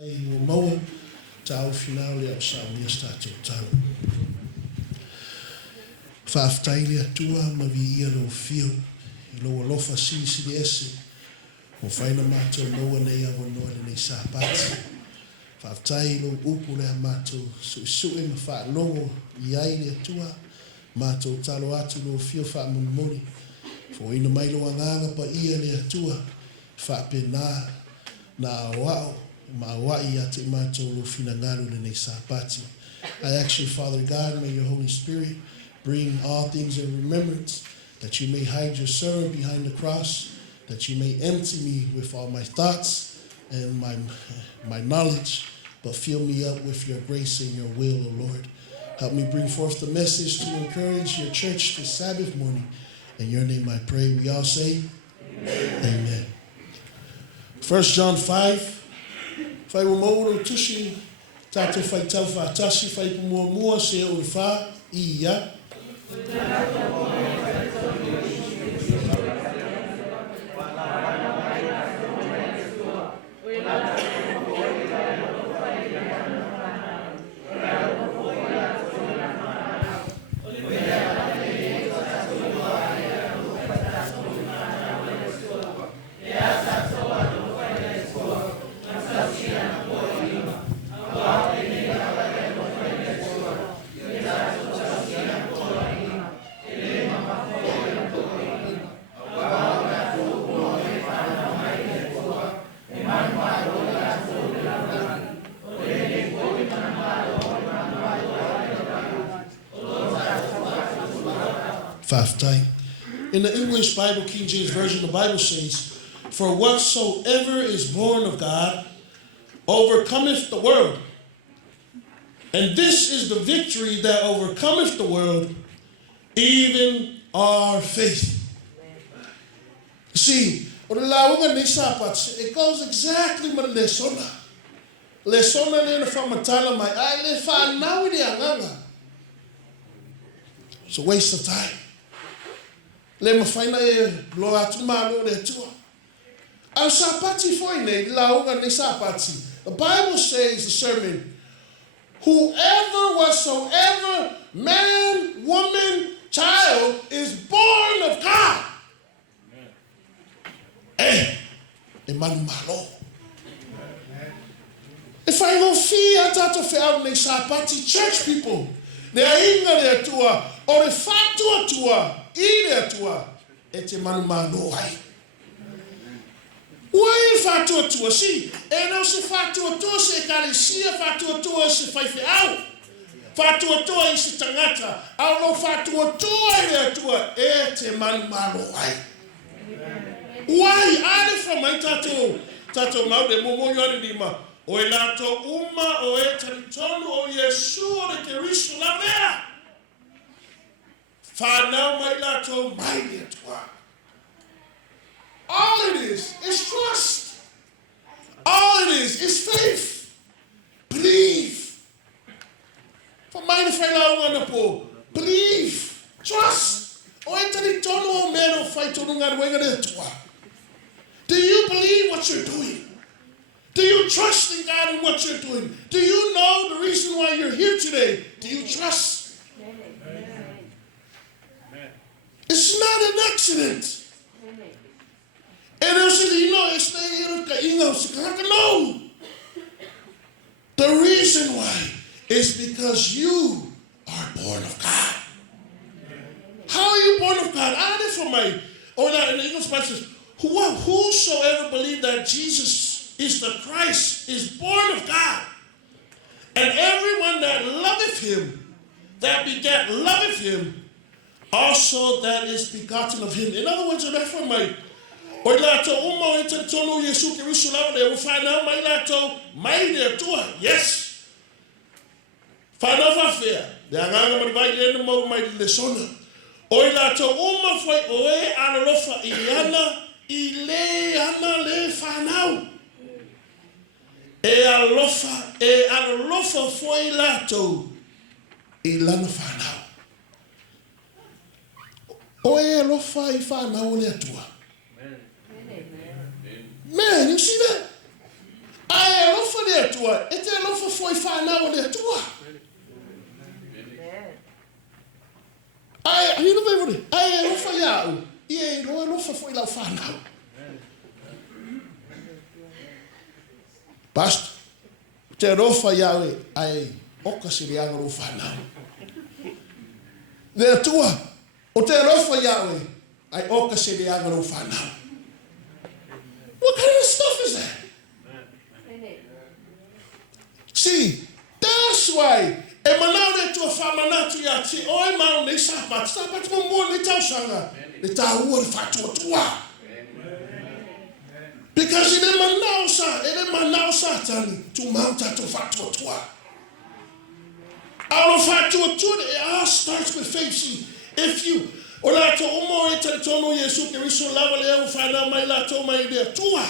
Ua maua tau finau le au saunia statou tau. Whaaftai le atua ma vi ia lo fio. I lo alofa sili ese. O whaina mātou noa nei a wanoa le nei sāpati. Whaaftai lo upu le a mātou sui ma whaalongo i ai le atua. Mātou talo atu lo fio whaamunumori. Fo ina mai lo anganga pa ia le atua. Whaapena na awao. Ma'awai ate mātou lo finangaru le nei sāpati. I ask you, Father God, may your Holy Spirit bring all things in remembrance, that you may hide your servant behind the cross, that you may empty me with all my thoughts and my knowledge, but fill me up with your grace and your will, O Lord. Help me bring forth the message to encourage your church this Sabbath morning. In your name I pray. We all say, Amen. Amen. 1 John 5. Fai o mauro tusi, tato fai tau whaatasi, fai mua se o wha i ia. In the English Bible, King James Version, the Bible says, "For whatsoever is born of God overcometh the world. And this is the victory that overcometh the world, even our faith." See, it goes exactly with lesona. Lesona le whamatala mai ai le whanau ni anganga. It's a waste of time. Le mawhaina e lo atu malo le atua. Au sapati foi nei launga nei sapati. The Bible says, the sermon, whoever whatsoever man, woman, child is born of God. Emanu malo. If I go fia tato fe au nei sapati, church people, ne ainga le atua, o le fatua tua, ile atua, e te manu mano ai. Ua e fatua tua, si, e no se fatua tua se kalesia, fatua tua se faife au. Fatua tua i se tangata, au no fatua tua ile atua, e te manu mano ai. Uai, ale fra mai tato maude momo yoni lima, o e lato uma o e taritonu o Yesu o le kerisu la mea. Whanau mai lato mai le atua. All it is trust. All it is faith. Believe. For mine fai launga na po. Believe. Trust. O e taritonu o mero fai tonu ngā ruenga le atua. Do you believe what you're doing? Do you trust in God and what you're doing? Do you know the reason why you're here today? Do you trust? Amen. It's not an accident. No. The reason why is because you are born of God. How are you born of God? In the English Bible says, whosoever believe that Jesus is the Christ is born of God. And everyone that loveth him, that begat loveth him, also that is begotten of him. In other words, yes. E alofa foi lato i lana whanau. O e alofa i whanau le atua. Man, you see that? I alofa le atua. Pastor, te rofa Yawe ai oka sirianga ro whanau. Le tua, o te rofa Yawe ai oka sirianga ro whanau. What kind of stuff is that? See, that's why e manau le tua whamanatu ia te oi mau nei sapat mo mua nei tausanga, le tāua le whatua tua. Because it is manau tani to mount to fatua tua. Our fatua tua, it all starts with faith. See, if you, ola to omo ita tono Yesu ke riso lava le ufana mai la to mai de tua.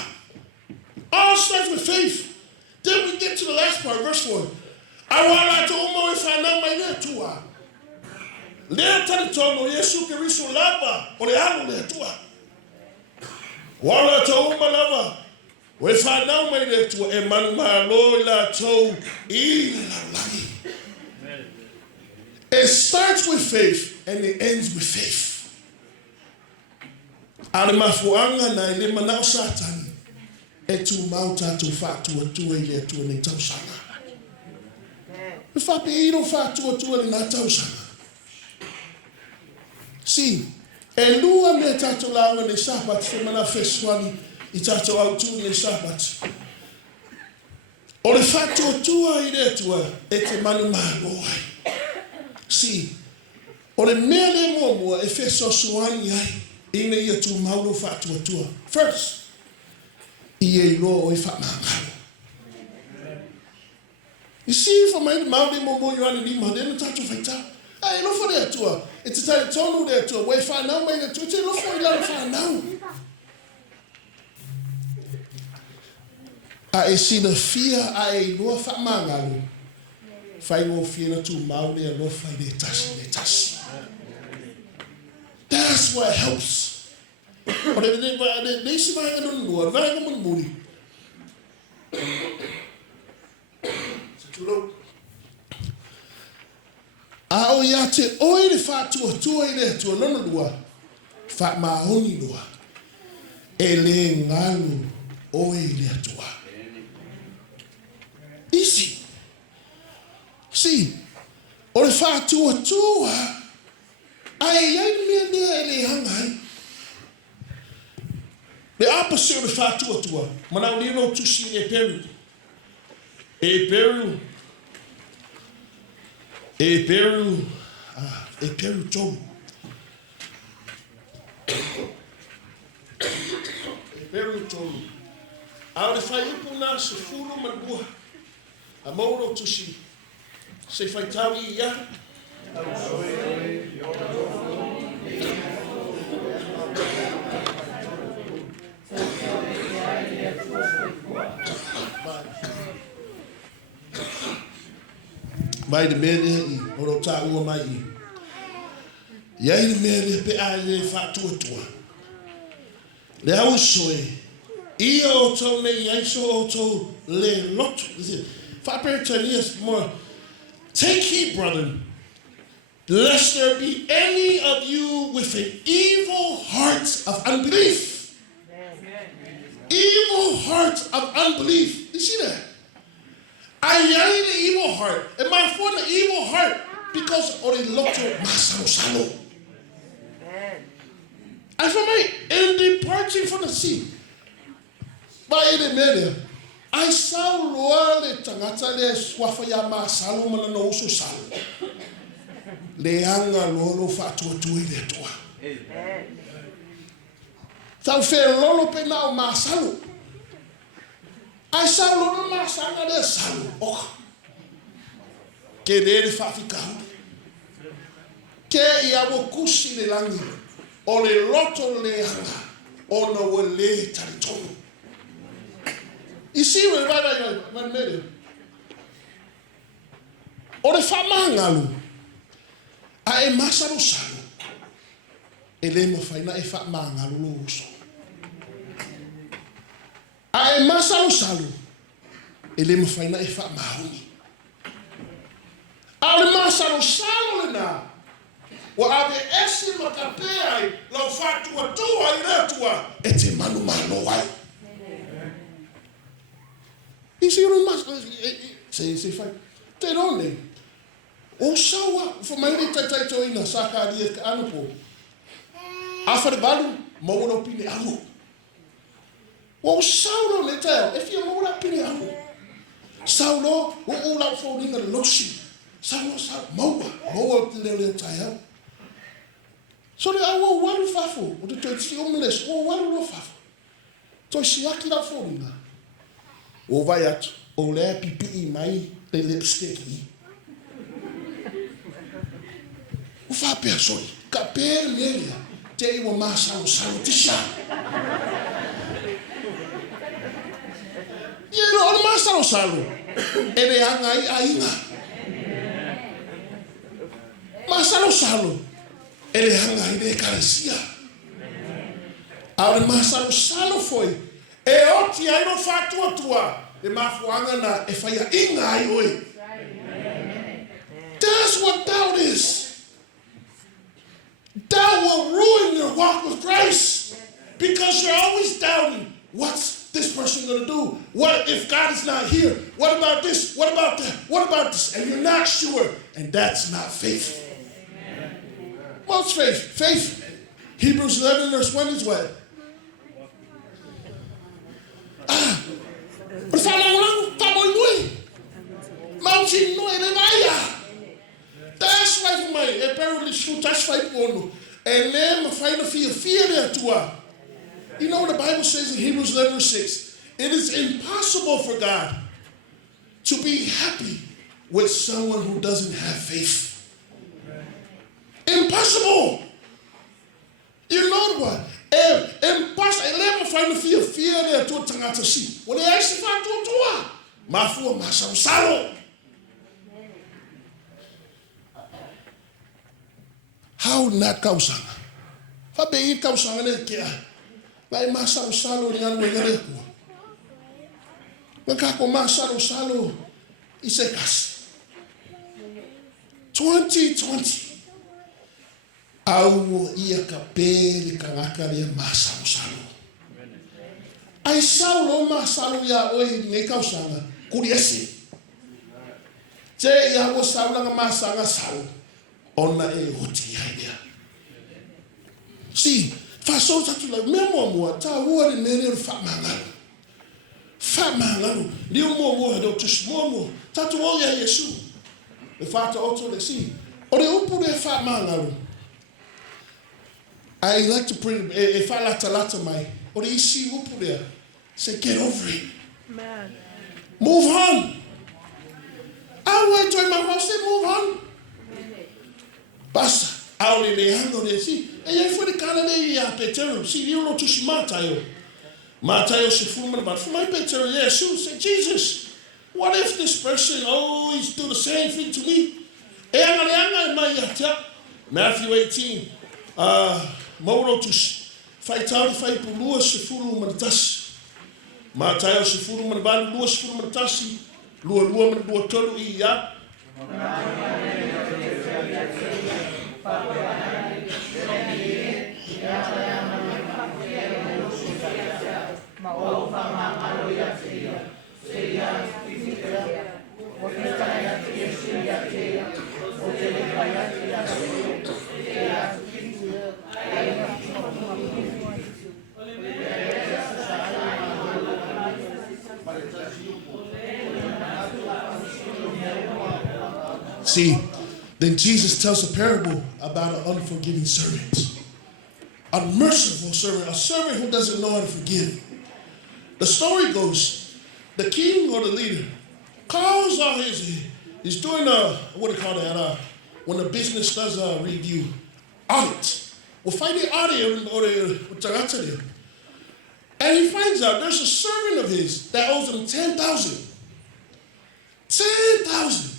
All starts with faith. Then we get to the last part, verse 4. Awala to omo ufana mai de tua. Le tani tono Yesu ke riso lava o le alo le tua. Wala to umalava. We find out made it to a man la to it starts with faith and it ends with faith. Alimafuanga na ile manao satani etu mauta to fatu tu ile tu ni tausanga. Fapi iro fatu tu ni tausanga. See, elua me tato lawa ni sabat femana feswani I tato au tu ni sabat. O le fatu tua I le tua e te manu magoai. Si, o le mea le mua e feso suani ai ina ia tu mauro fatu tua. First, I e lo o I fat mangalo. You see, for my mauri momo you ani lima, then tato faita. Ai lo for le tua. E te tai tonu le tua. We fa nau mai le tua. Te lo for I la fa nau. A e sina fia a e loa fa mangalu. Fai ngo fia na tu mauri a lo fai le tasi. That's what helps. O le si vai nganu lua. Vai nganu muri. Tulo. A o ia te oi le fatua tua I le tua lona lua. Fa mahoni lua. E le ngalu oi le tua. Easy. See, o le fatua tua ai mea mea le hangai. The opposite of the fatua tua. Manau lino tusi e peru. E peru tomu. E peru tomu. Ao le fai ipu na se furu manua. A mauro tusi. Se fai tawi ia. Mai de mene I oro ta ua mai I. Iai de mene pe a le fatua tua. Le au soe. Ia o tau ne iai so o tau le lotu. Fa Chinese more. Take heed, brethren, lest there be any of you with an evil heart of unbelief. Evil heart of unbelief. You see that? I am the evil heart. And my for the evil heart because of the loto masalo. And for me, in departing from the sea, by the media, I saw loa le tangata le swafa ya masalo mana no uso salo. Le anga lolo fatua tui le toa. Tau fe lolo pe nao masalo. I saw lolo masanga le salo. Oh. Ke le fafikau. Ke ia wo kusi le langi. O le loto le anga. O no wo le taritonu. You see what I made it? O le whamangalu, a e masaro salo, e le mawhaina e whamangalu lo uso. A e masaro salo, e le mawhaina e whamahuni. A le masaro salo le na, wa ave esi makapea lau fatua tua I retua, e te manu mano wai. Isi uru mas se fai. Te rone. O sawa fo mai tai toina saka dia ka anu po. Afa de balu mo no pine amu. O saulo le tell if you mo na pine amu. Saulo o la fo ninga losi. Saulo mo le tai. So le awo walu fafo o te si homeless o walu fafo. To si akira fo ninga. O vai atu o le pipi mai te lipstick i. O fa persoi ka per melia te iwa masalo tisha. Ye no masalo ere anga I ainga. Masalo ere anga ide karasia. Aure masalo foi e oti ai no fatua tua e mafuanga na e faya inga ai oi. That's what doubt is. Doubt will ruin your walk with Christ because you're always doubting. What's this person going to do? What if God is not here? What about this? What about that? What about this? And you're not sure. And that's not faith. What's faith? Faith, Hebrews 11 verse 1 is what? That's why my apparently shoot that's why one and then find a fear there to you know what the Bible says in Hebrews 11 verse 6. It is impossible for God to be happy with someone who doesn't have faith. Impossible. You know what? Impossible. Let me find a fear there to tangata si. When they actually find to Mafu masam salo. How not kausanga? Fabe kausanga le kia. Lai masam salo dengan wengere ku. Maka masalo salo isekas. 2020. Au ia kapele kangaka le masam salo. Ai salo masalo ya oi ngai kausanga. Kuriesi. Te ya wo salo nga masanga salo. Ona e hoti idea. See, faso tatu la memo mo ta wo ni nene fa mangalo. Fa mangalo. Ni mo do tusmomo. Tatu wo ya Yesu. E fata auto le si. Ore upu de fa mangalo. I like to pray if I lata mai. Ore isi upu there. Say get over it. Man. Move on. I went to my house, say move on. Basta, aule le hando de si. E ia foi de cara le ia Petero. Si io lo tu si Mataio. Mataio se fuma but for my Petero, Jesus said, Jesus, what if this person always do the same thing to me? E anga mai ia Matthew 18. Mauro tu fai tau fai pulua se fulu mantas. Mataio se fulu man balu lua se fulu mantasi. Lua man lua tolu ia. See, then Jesus tells a parable about an unforgiving servant. A merciful servant, a servant who doesn't know how to forgive. The story goes, the king or the leader calls all he's doing what do you call that? When a business does a review, audit. We'll find the audit, and he finds out there's a servant of his that owes him 10,000. 10,000.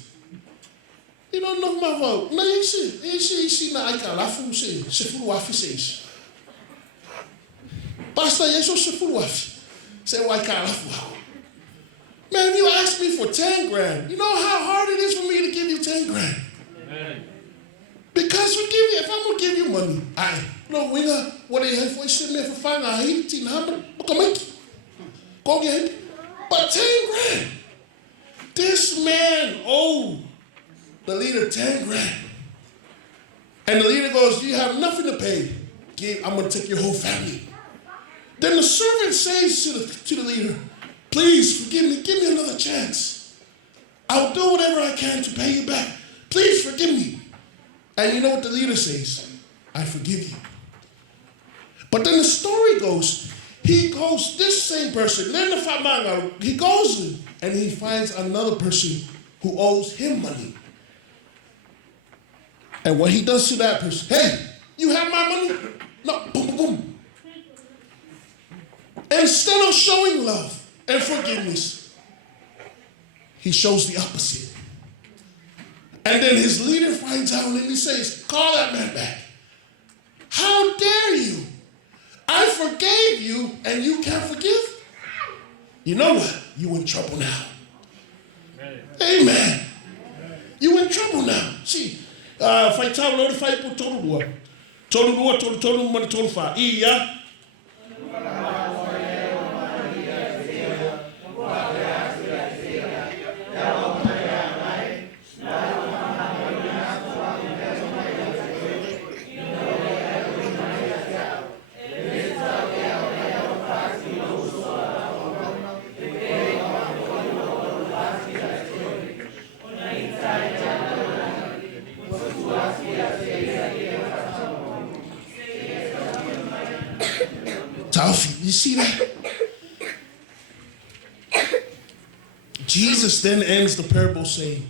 You don't know my vote. No, you see, na aika lafu se furu wafi se. Pastor, yeso se furu wafi. Say why aika lafu how? Man, you asked me for 10 grand. You know how hard it is for me to give you 10 grand. Amen. Because if I'm gonna give you money, no winner. What they have for me for fang 1800. Go get it. But 10 grand. This man owed the leader 10 grand. And the leader goes, you have nothing to pay. I'm going to take your whole family. Then the servant says to the leader, please forgive me. Give me another chance. I'll do whatever I can to pay you back. Please forgive me. And you know what the leader says? I forgive you. But then the story goes, this same person, he goes and he finds another person who owes him money. And what he does to that person, hey, you have my money? No, boom, boom, boom. Instead of showing love and forgiveness, he shows the opposite. And then his leader finds out and he says, call that man back. How dare you? I forgave you and you can't forgive? You know what? You in trouble now. Amen. You in trouble now. See, fight time, Lord, fight for total war. Total fire. Yeah. You see that? Jesus then ends the parable saying,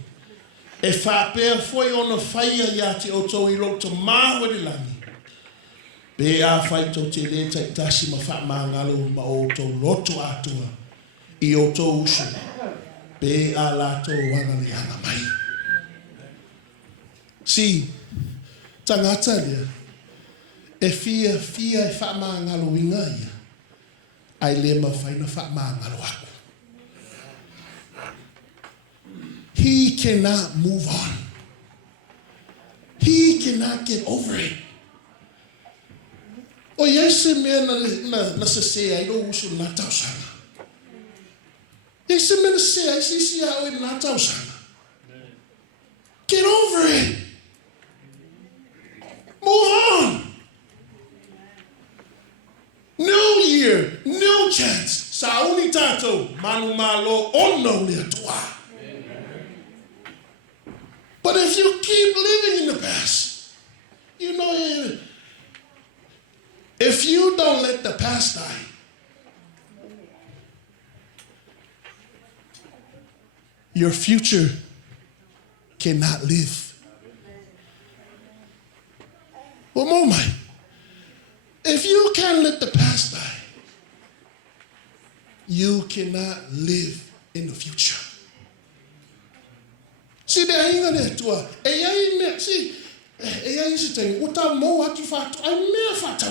if I bear for you on the fire yati oto ilo to ma wadilangi, be a fight to te le te tashi ma fa mangalo ma oto loto atua I oto ushu be a lato wangali hanga mai. See, tangata lea, e fia e fa mangalo inga ia. Ai le mawhaina wha maangaro aku. He cannot move on. He cannot get over it. O yese mea na se ai do usu na tausanga. Yese mea na se ai si a oi na tausanga. Get over it. Move on. New year, new chance. Sauni tato, manu malo ono le atua. But if you keep living in the past, you know, if you don't let the past die, your future cannot live. Well, Momai, if you can't let the past die, you cannot live in the future. See, the ain't there to a see, is saying, what I know what you fat, I may fat.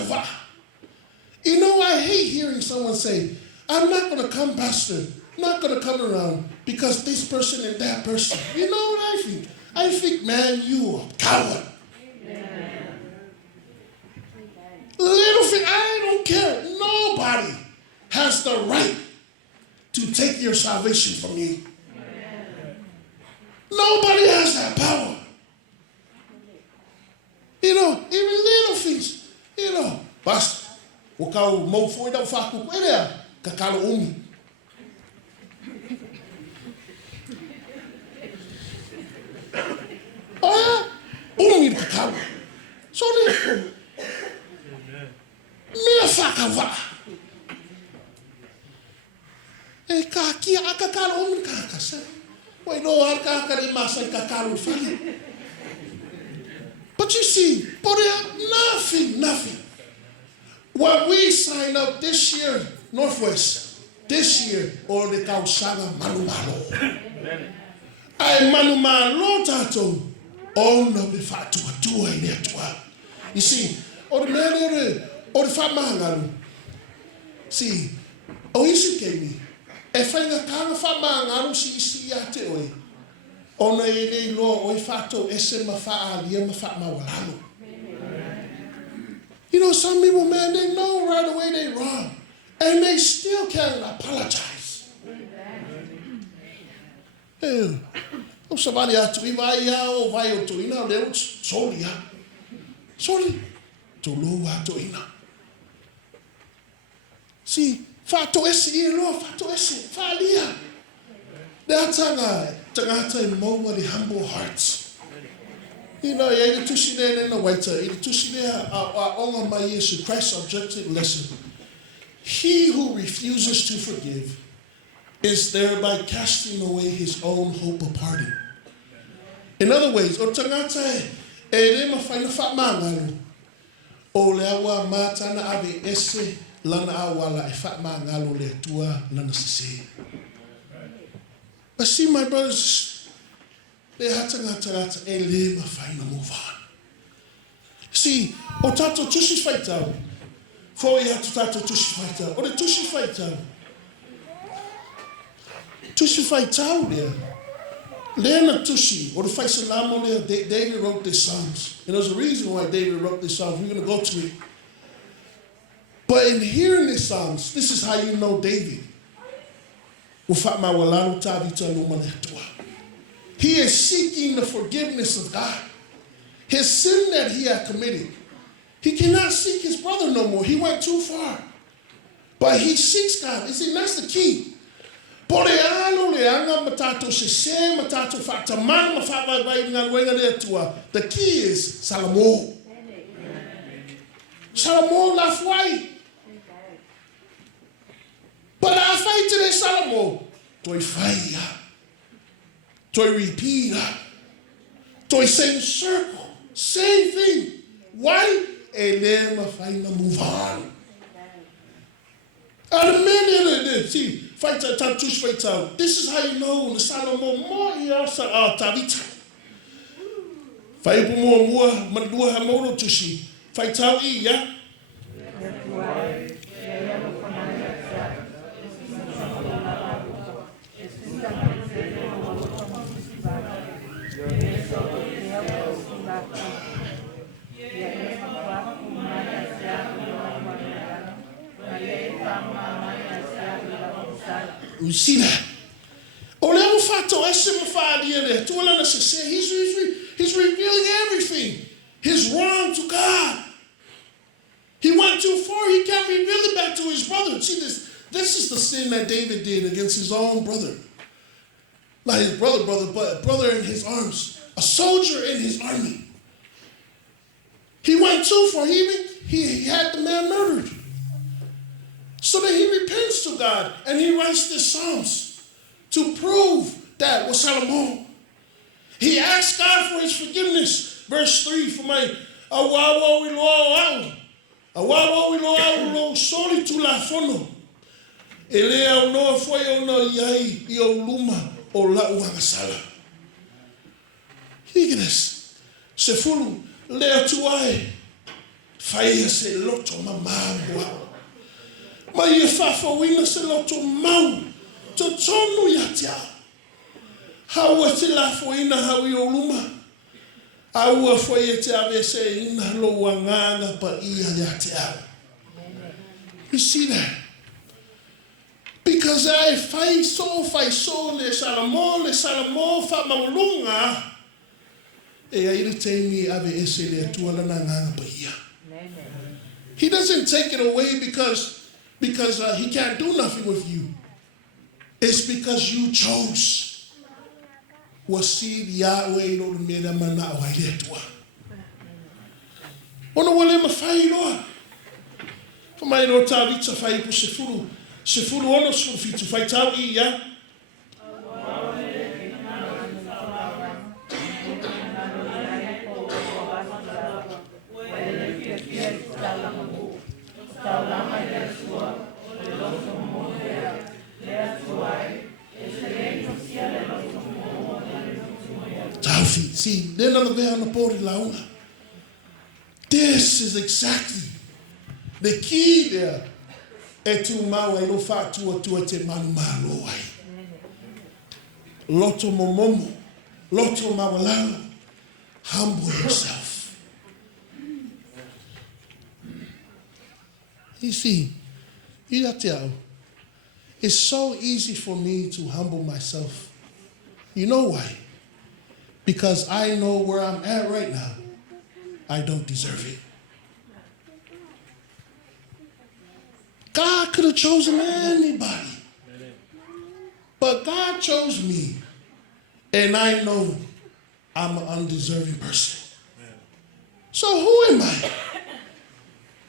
You know, I hate hearing someone say, I'm not going to come, Pastor, not going to come around because this person and that person. You know what I think? I think, man, you are a coward. Little thing, I don't care. Nobody has the right to take your salvation from you. Nobody has that power. You know, even little things. You know, Pastor, wakau mo foi da facu kwele kakalo umi. Oh, umi kakalo. So me fakava. E kaki akakalo umi kakasa. Wait, no, but you see, nothing. When we sign up this year, Northwest, this year, or the Kausaga Manumalo. I Manumalo Tato, all no be fat to a two in there to her. You see, or the man or the fat man. See, oh, you should give me. E whainga kāna whamāngaru si ate oi. Ona e rei loa oi whātou ese ma whaalia ma whamawalalo. You know, some people, man, they know right away they're wrong. And they still can't apologize. O sa vale atu I vai o vai o tuina o leo soli ya. Soli. To lo atu ina. Si fato ese I lo fato ese falia. Lea tangata I maua the humble hearts. You know, I the tushi there in the waiter. I the tushi there on my years Christ's objective lesson. He who refuses to forgive is thereby casting away his own hope of pardon. In other ways, o tangata e ma faina fa mangalu. O le awa matana ave ese lana awala e fa mangalu le tua lana sese. But see, my brothers, they had to move on. See, o tato tushi fight out. For you have to tato tushi fight out. Or the tushi fight out. Tushi fight out there. Learn tushi. Or the fight salamo there. David wrote this Psalms. And there's a reason why David wrote this Psalms. We're going to go to it. But in hearing this Psalms, this is how you know David. He is seeking the forgiveness of God. His sin that he had committed. He cannot seek his brother no more. He went too far. But he seeks God. You see, that's the key. The key is Salamo. Salamo lafwai. But I fight today, Salamo. Toi fire. Toi repeat. Toi same circle. Same thing. Why? And then I find a move on. And the men see, fight out, tush fight out. This is how you know the Salamo more yasa tabita. Fight more madua hamono tushi. Fight out ya. You see that? He's revealing everything. His wrong to God. He went too far. He can't reveal it back to his brother. See this? This is the sin that David did against his own brother. Not his brother, but a brother in his arms. A soldier in his army. He went too far. He had the man murdered. So that he repents to God and he writes this Psalms to prove that was Solomon. He asked God for his forgiveness. Verse 3 for my awawa lo soli tu la fono. Elea no foi no yai io luma o la uangasala. Higgins se fulu lea tuai faia se loto mamamboa. Ma ia whawhawina se loto mau, to tonu yatia. Haua te la whawina haui o luma. Aua whai te ave se ina lo wanganga pa ia yatia. You see that? Because I fai so le salamo fa maulunga. E aire teimi ave ese le atua lana nganga pa ia. He doesn't take it away because he can't do nothing with you. It's because you chose. Wasi Yahweh lo mera mana wailetua. Ono wale mafai loa. Famai lo tavita fai pu sefuru ono sufitu fai tau ia. See, they're not there on the pori launa. This is exactly the key there. Etu mau e lo fa tua te manu malo ai. Loto momomo, loto mawalalo. Humble yourself. You see, it's so easy for me to humble myself. You know why? because I know where I'm at right now. I don't deserve it. God could have chosen anybody. But God chose me. And I know I'm an undeserving person. So who am I?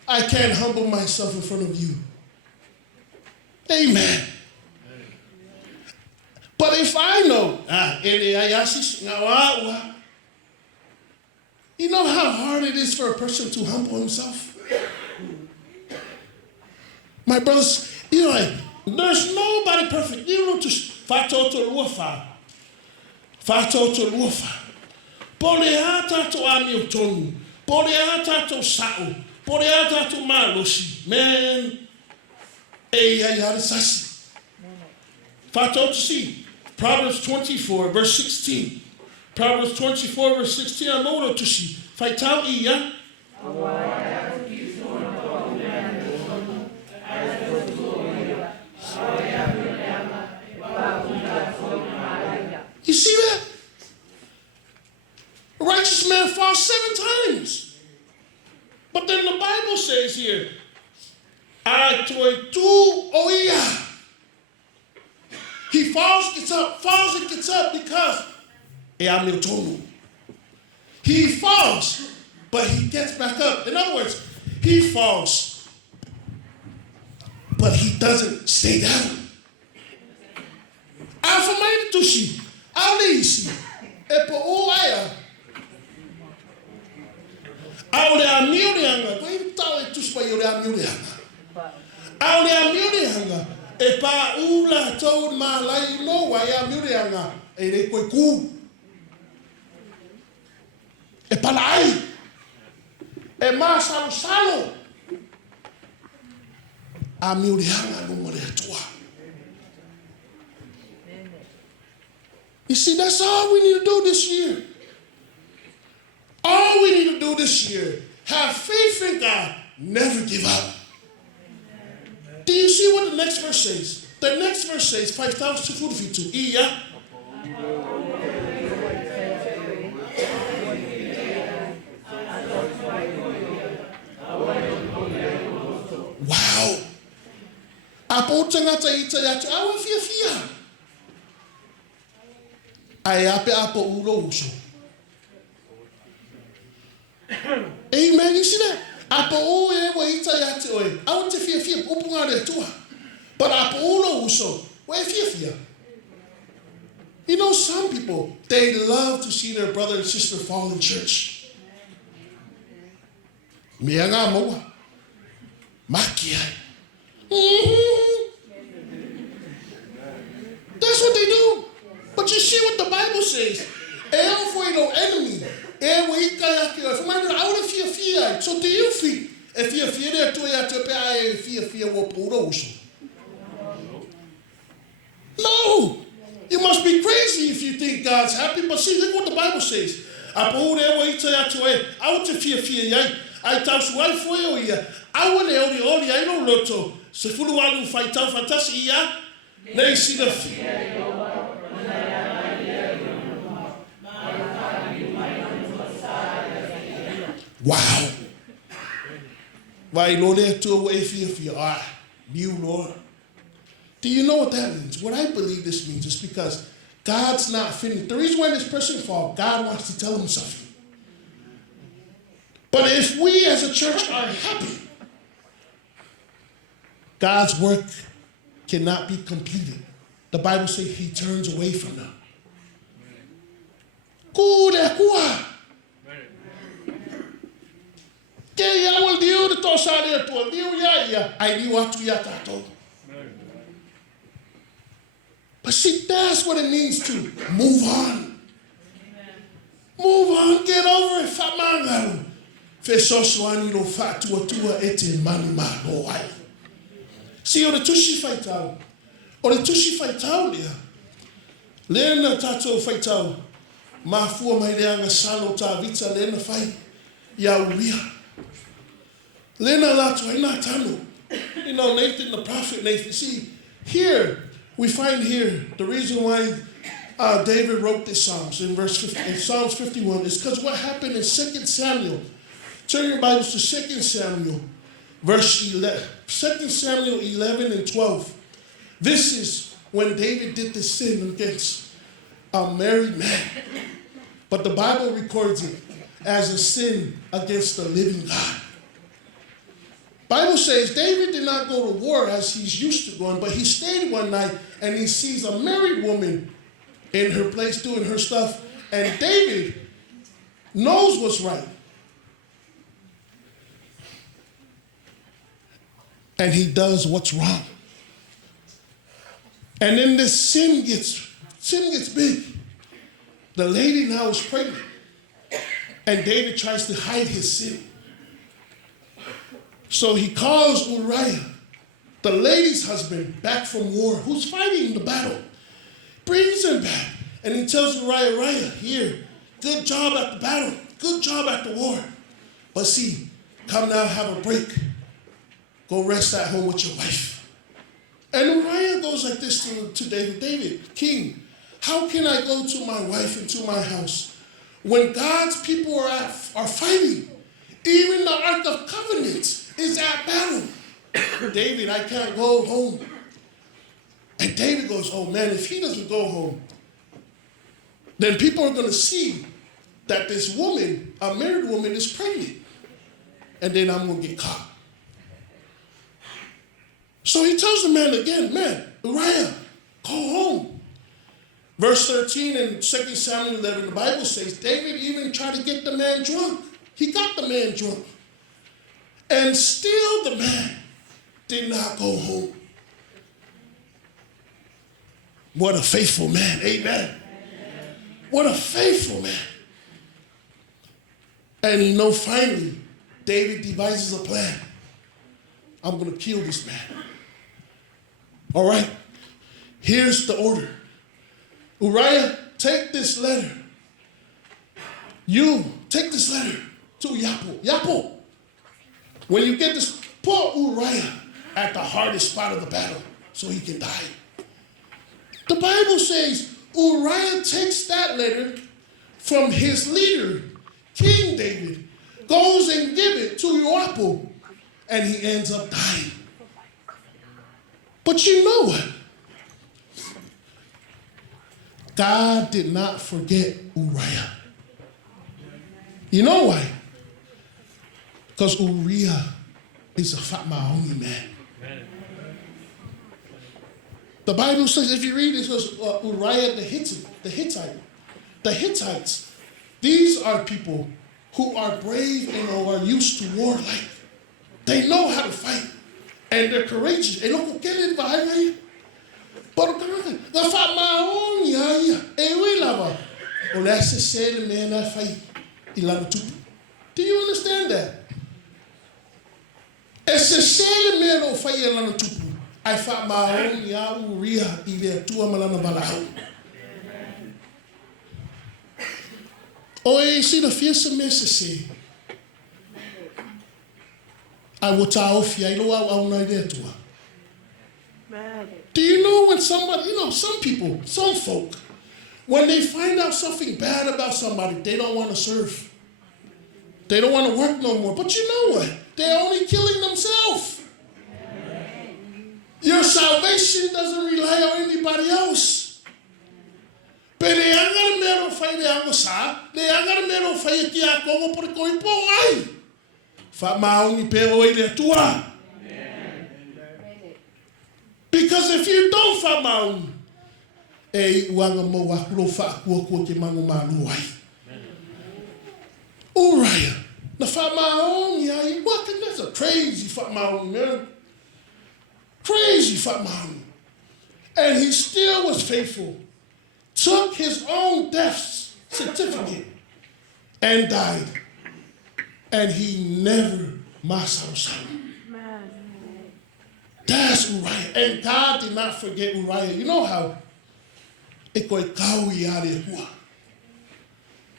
I can't humble myself in front of you. Amen. But if I know, you know how hard it is for a person to humble himself? My brothers, you know, like, there's nobody perfect. You know, just fato to luafa. Fato to luafa. Poleata to amiotonu. Poleata to sao. Poleata to malosi. Man. Sasi. Fato to see. Proverbs 24, verse 16. Proverbs 24, verse 16. Amodo to see. Faitao iya. You see that? A righteous man falls 7 times. But then the Bible says here, he falls, and gets up because he falls, but he gets back up. In other words, he falls, but he doesn't stay down. Alisi, epo uaya. Aule amiurianga, koi tau e tuspa yore amiurianga. Aule amiurianga, e pa ula tau malai no wa e amiurianga, e re koi ku. E palai, e ma salo. Amiurianga no more atua. You see, that's all we need to do this year. All we need to do this year, have faith in God, never give up. Do you see what the next verse says? The next verse says, 5,242. Iya. Wow. Apo tangata ita yatu, awa fia. Ai ape apo ulo uso. Amen. You see that? Apo uwe wa ita yate oe. Awa te fia upunga re tua. But apo ulo uso. We fia. You know, some people, they love to see their brother and sister fall in church. Mianga moa. Makiai. That's what they do. But you see what the Bible says. Enemy. So do you feel if you fear there to No. You must be crazy if you think God's happy. But see, look what the Bible says. I want to fear. I tell you why for you. I want to I don't know. So fulu walu fight out fantasy ya. They see the fear. Wow. Why Lord to away fear. New Lord. Do you know what that means? What I believe this means is because God's not finished. The reason why this person falls, God wants to tell him something. But if we as a church are happy, God's work cannot be completed. The Bible says he turns away from them. But see, that's what it means to move on. Move on, get over it. See, o le tusi faitau. O le tusi faitau lea. Lena tatou faitau. Mafua mai leanga salo ta vita lena fai. Ia uria. Lena latu ina tano. You know, Nathan, the prophet Nathan. See, here, we find here the reason why David wrote this Psalms in Psalms 51 is because what happened in 2 Samuel. Turn your Bibles to 2 Samuel, verse 11. 2 Samuel 11 and 12. This is when David did this sin against a married man. But the Bible records it as a sin against the living God. Bible says David did not go to war as he's used to going, but he stayed one night and he sees a married woman in her place doing her stuff, and David knows what's right. And he does what's wrong. And then this sin gets big. The lady now is pregnant. And David tries to hide his sin. So he calls Uriah, the lady's husband, back from war, who's fighting the battle. Brings him back. And he tells Uriah, here, good job at the battle. Good job at the war. But see, come now, have a break. Go rest at home with your wife. And Uriah goes like this to David. David, king, how can I go to my wife and to my house when God's people are fighting? Even the Ark of Covenant is at battle. David, I can't go home. And David goes, oh man, if he doesn't go home, then people are going to see that this woman, a married woman, is pregnant. And then I'm going to get caught. So he tells the man again, man, Uriah, go home. Verse 13 in 2 Samuel 11, the Bible says, David even tried to get the man drunk. He got the man drunk. And still the man did not go home. What a faithful man. Amen. What a faithful man. And you know, finally, David devises a plan. I'm going to kill this man. All right. Here's the order. Uriah, take this letter. You take this letter to Yapo. Yapo, when you get this, put Uriah at the hardest spot of the battle so he can die. The Bible says Uriah takes that letter from his leader, King David, goes and gives it to Yapo, and he ends up dying. But you know what? God did not forget Uriah. You know why? Because Uriah is a Fatmaoni man. The Bible says, if you read it, it says Uriah the Hittites, these are people who are brave and who are used to war life. They know how to fight. And they're courageous. And look, get it by but the Fatmaoni, oh, that's the said man that fight. Do you understand that? It's a said man who fight ilana tupu. I fought my own ya Uriah ile tua malana balahu. Oh, you see the fierce message. I will tell you, I know I will not get to her. Do you know when somebody, some people, some folk, when they find out something bad about somebody, they don't want to serve. They don't want to work no more. But you know what? They're only killing themselves. Your salvation doesn't rely on anybody else. Pero ang meron fay de ako sa, de ang meron fay ki ako por ko ipo ay. Fa mauni pero ile tua. Because if you don't fa mauni, wanga mo wa ro fa ko ke mangu malu ai. Uriah, na fa mauni ai, what can that's a crazy fa mauni man. Crazy fa mauni. And he still was faithful. Took his own death certificate and died. And he never masao. That's Uriah. And God did not forget Uriah. You know how?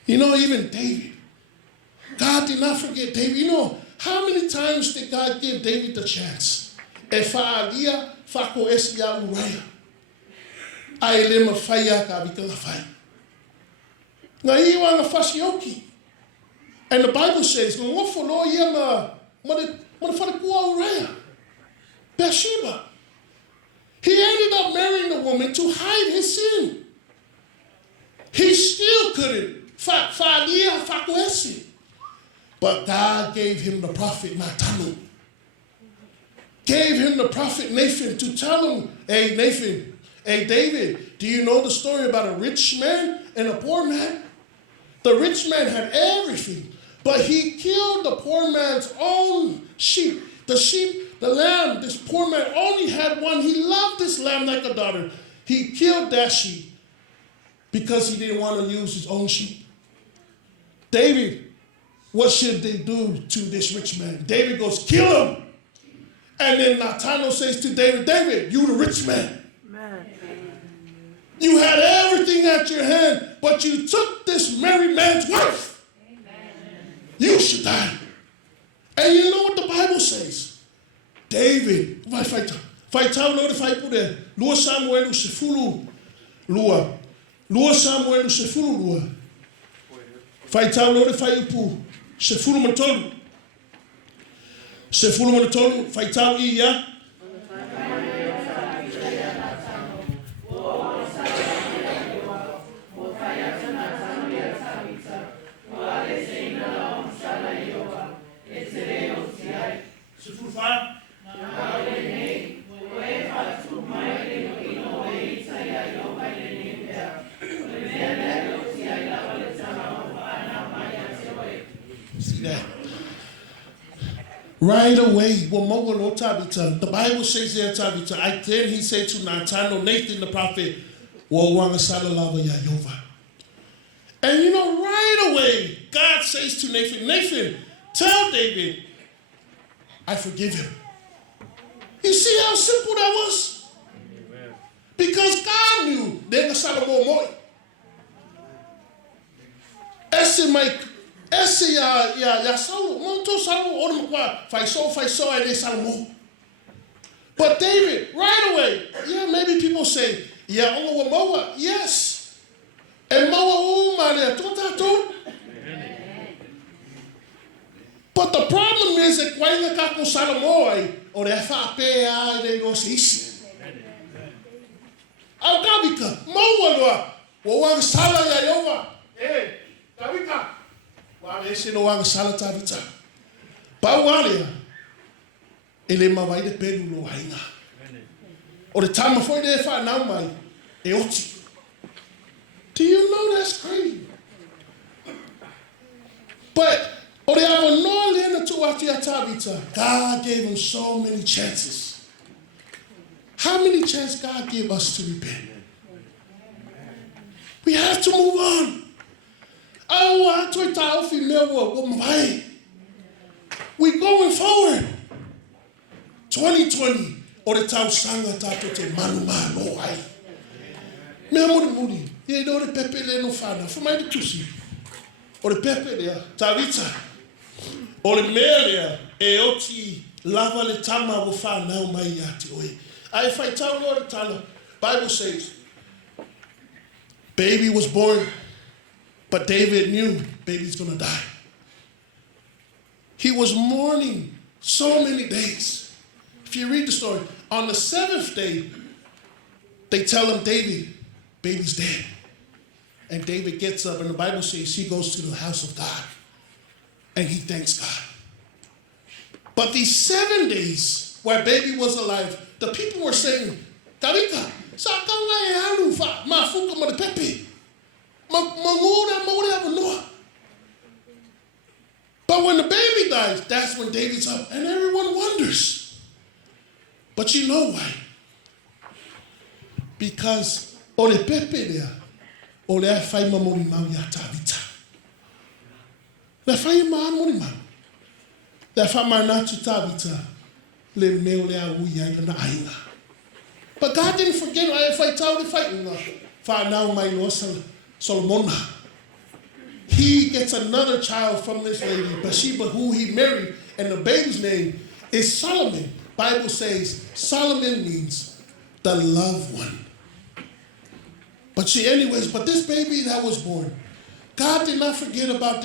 You know, even David. God did not forget David. You know, how many times did God give David the chance? Uriah. ai le mawhai a ka avita ngā whai. Ngā iwa ngā whasioki. And the Bible says, ngā ngofo lo ia ma le whanakua Uriah, Bathsheba. He ended up marrying a woman to hide his sin. He still couldn't whālia whakuesi. But God gave him the prophet Nathan. Gave him the prophet Nathan to tell him, hey Nathan, hey David, do you know the story about a rich man and a poor man? The rich man had everything, but he killed the poor man's own sheep. The lamb, this poor man only had one. He loved this lamb like a daughter. He killed that sheep because he didn't want to use his own sheep. David, what should they do to this rich man? David goes, kill him. And then Nathan says to David, David, you the rich man. Amen. You had everything at your hand, but you took this married man's wife. Amen. You should die. And you know what the Bible says? David, vai tau lore fai pure, lua Samuelu se fulu lua Samuelu se fulu lua. Fai tau lore fai upu se fulu matolu. Se fulu matolu, fai tau ia. Se fulu fai. See that? Right away, the Bible says there, Tabitha, then he said to Nathan the prophet, and you know, right away, God says to Nathan, tell David, I forgive him. You see how simple that was? Amen. Because God knew they were Salomon moi. Esse ya Saulo, monto Salomon ora kwa, fai so ele Salomon. But David, right away, yeah, maybe people say, yeah, ongo moa, yes. And moa umare totato. But the problem is that when you come to Salomon, or the FAPA, they go see. I'll Gabika, Moa, Wang Sala Yayova, eh, Gabika. While they say no one Sala Tabita. Bawalia, Elema by the Pedu Haina. Or the time before they find now by Eoti. Do you know that's crazy? But God gave him so many chances. How many chances God gave us to repent? We have to move on. We're going forward. 2020. Or the town sanga tato te manuma no ai. Me muri. Ye do the pepe le no fana. For my tusi. Or the pepe there. Tavita. Or the melia. Eoti. Lava le tama wo fa now mai yati oi. I fight town Lord Tala. Bible says. Baby was born. But David knew baby's gonna die. He was mourning so many days. If you read the story, on the 7th day, they tell him, David, baby's dead. And David gets up, and the Bible says he goes to the house of God. And he thanks God. But these 7 days where baby was alive, the people were saying, Tarika, but when the baby dies, that's when David's up. And everyone wonders. But you know why? Because ole pepe there, ole fai mamori mau ya Tabita. Le fai mamori mau. Le fai manatu Tabita. Le meo le au ya na ainga. But God didn't forget I fight out the fighting. Fa now my Lord Solomon. He gets another child from this lady, Bathsheba, who he married, and the baby's name is Solomon. Bible says Solomon means the loved one. But this baby that was born, God did not forget about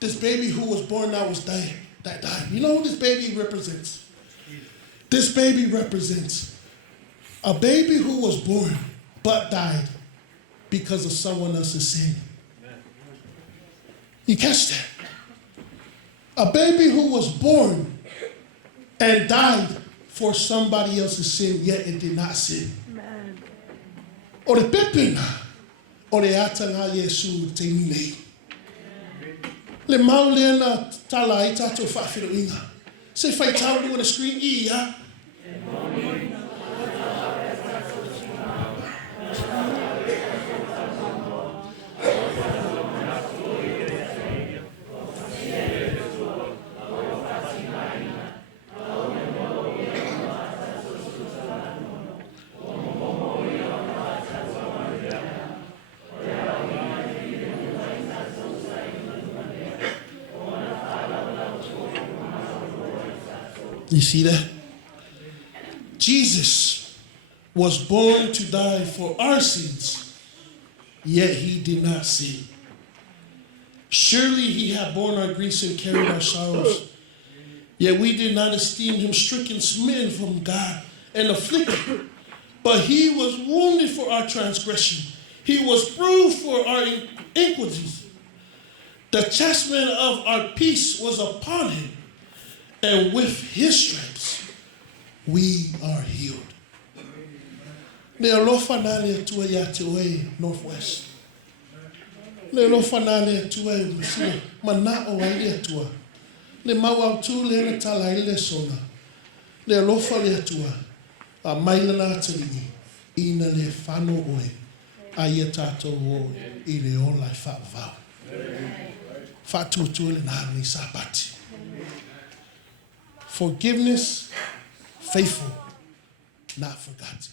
this baby who was born that died. You know who this baby represents? This baby represents a baby who was born but died because of someone else's sin. You catch that? A baby who was born and died for somebody else's sin, yet it did not sin. O le pepena, o le atanga Yesu te nei. Le mau lena tala i tato whawhiro inga. Se whai tau on the screen, ia. You see that? Jesus was born to die for our sins, yet he did not sin. Surely he had borne our griefs and carried our sorrows, yet we did not esteem him stricken, smitten from God, and afflicted. But he was wounded for our transgression. He was bruised for our iniquities. The chastisement of our peace was upon him, and with his stripes, we are healed. Le alofa na le tua ya te oe Northwest. Le alofa na le tua e musina mana o ai le tua. Le mau au tu le na tala i le sona. Le alofa le tua a maila na taringi ina le whano oe a ia tātou o i le ola i whaavau. Whātua le nā ni sapati. Forgiveness, faithful, not forgotten.